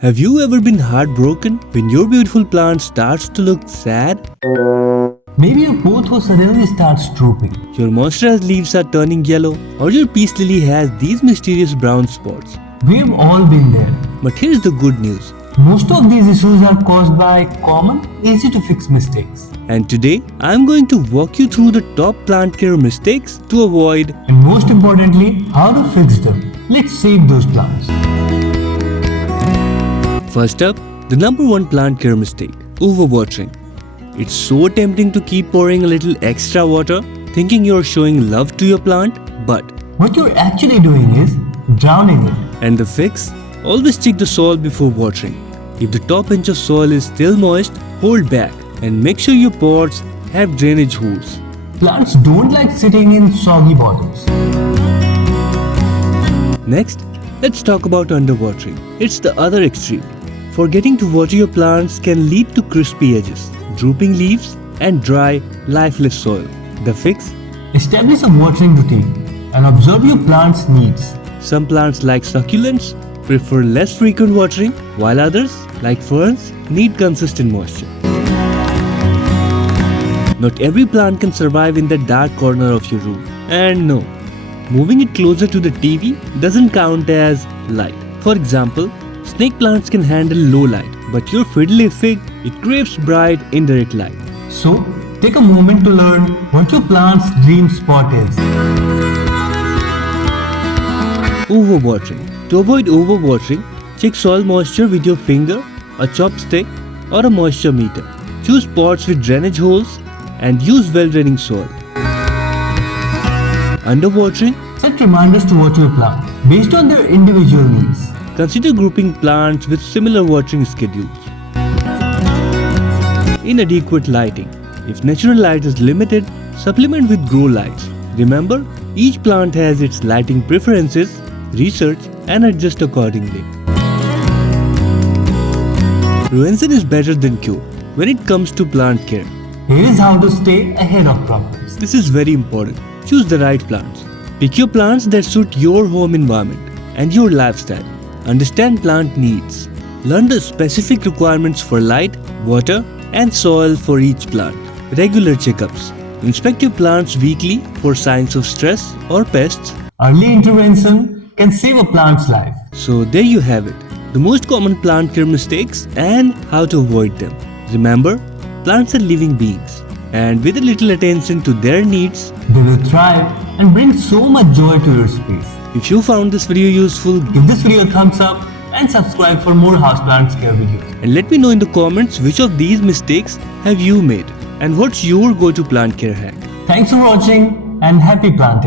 Have you ever been heartbroken when your beautiful plant starts to look sad? Maybe your pothos suddenly starts drooping. Your monstera's leaves are turning yellow, or your peace lily has these mysterious brown spots. We've all been there. But here's the good news. Most of these issues are caused by common, easy to fix mistakes. And today, I'm going to walk you through the top plant care mistakes to avoid, And most importantly, how to fix them. Let's save those plants. First up, the number one plant care mistake, overwatering. It's so tempting to keep pouring a little extra water, thinking you're showing love to your plant, but What you're actually doing is drowning it. and the fix? Always check the soil before watering. If the top inch of soil is still moist, hold back and make sure your pots have drainage holes. Plants don't like sitting in soggy bottoms. Next, let's talk about underwatering. It's the other extreme. Forgetting to water your plants can lead to crispy edges, drooping leaves, and dry, lifeless soil. The fix? Establish a watering routine and observe your plant's needs. Some plants like succulents prefer less frequent watering, while others, like ferns, need consistent moisture. Not every plant can survive in the dark corner of your room. And no, moving it closer to the TV doesn't count as light. For example, snake plants can handle low light, but your fiddly fig, it craves bright indirect light. So, take a moment to learn what your plant's dream spot is. Overwatering. To avoid overwatering, check soil moisture with your finger, a chopstick, or a moisture meter. Choose pots with drainage holes and use well-draining soil. Underwatering. Set reminders to water your plant based on their individual needs. Consider grouping plants with similar watering schedules. Inadequate lighting. If natural light is limited, supplement with grow lights. Remember, each plant has its lighting preferences. Research and adjust accordingly. Prevention is better than cure when it comes to plant care. Here is how to stay ahead of problems. This is very important. Choose the right plants. Pick your plants that suit your home environment and your lifestyle. Understand plant needs. Learn the specific requirements for light, water, and soil for each plant. Regular checkups. Inspect your plants weekly for signs of stress or pests. Early intervention can save a plant's life. So there you have it. The most common plant care mistakes and how to avoid them. Remember, plants are living beings. And with a little attention to their needs, They will thrive and bring so much joy to your space. if you found this video useful, Give this video a thumbs up and subscribe for more houseplants care videos. and let me know in the comments which of these mistakes have you made and what's your go-to plant care hack. Thanks for watching and happy planting.